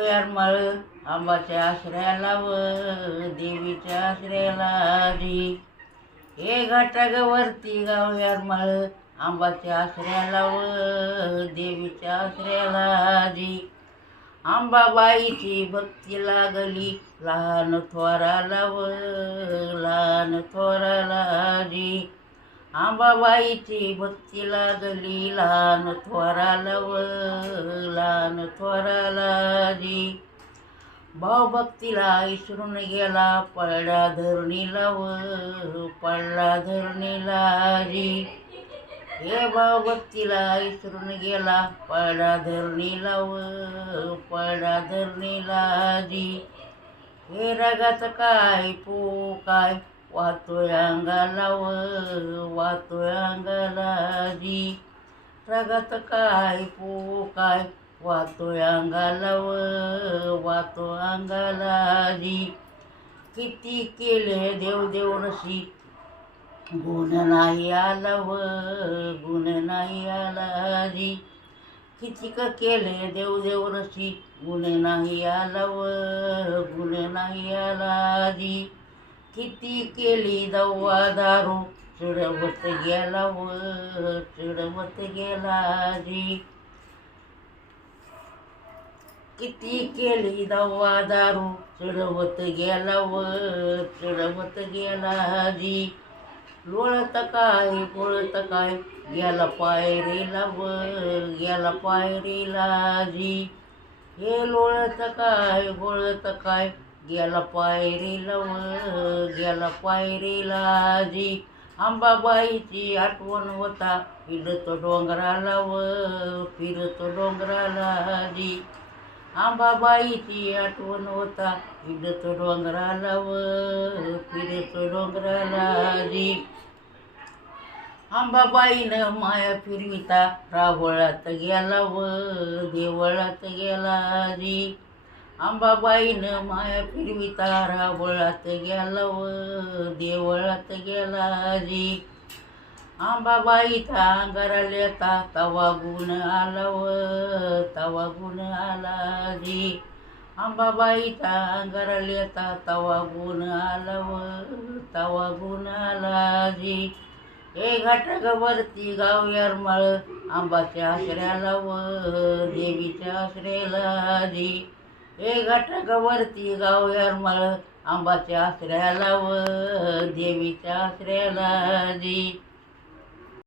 यारमाळ आंबाच्या आश्रयाला व देवीच्या आश्रयाला जी हे घाटागवरती गाव यारमाळ आंबाच्या आश्रयाला व देवीच्या आश्रयाला जी आंबाबाईची भक्ती लागली लहान थोराला व लहान थोराला जी आंबाबाईची भक्ती लागली लहान थोराला व लहान थोराला जी. भाऊ भक्तीला इसरून गेला पळला धरणीला व पळला धरणीला जी. हे भाऊ भक्तीला इसरून गेला पळला धरणीला व पळला धरणीला जी. हे रागाचं काय पो काय वाहतोय अंगाला व वाहतोय अंगाला जी रगात काय पो काय वाहतोय अंगाला व वाहतो अंगाला जी किती केले देव देव रशी गुण नाही आला व गुण नाही आला जी किती केले देव देव रशी गुण नाही आला व गुण नाही आला जी किती केली दवा दारू? चिडवत गेला व चिडवत गेला जी. किती केली दवा दारू? चिडवत गेला व चिडवत गेला जी. लोळत काय पोळत काय? गेला पायरीला व गेला पायरीला जी. हे लोळत काय बोळत काय? गेला पायरीला व गेला पायरीला जी आंबाबाईची आठवण होता फिरतो डोंगराला व फिरतो डोंगराला जी आंबाबाईची आठवण होता फिरतो डोंगराला व फिरतो डोंगराला जी आंबाबाईनं माया फिरविता रावळात गेला व देवळात गेला जी आंबाबाईनं माया फिरविता रावळात गेला व देवळात गेला जी. आंबाबाईचा अंगारा लेता तवा गुण आला व तवा गुण आला जी. आंबाबाईचा अंगारा लेता तवा गुण आला व तवा गुण आला जी. हे घाटागावरती गाव यारमाळ आंबाच्या आश्रयाला व देवीच्या आश्रयाला जी. हे घाटागावरती गाव यारमाळ आंबाच्या आश्रयाला व देवीच्या आश्रयाला जी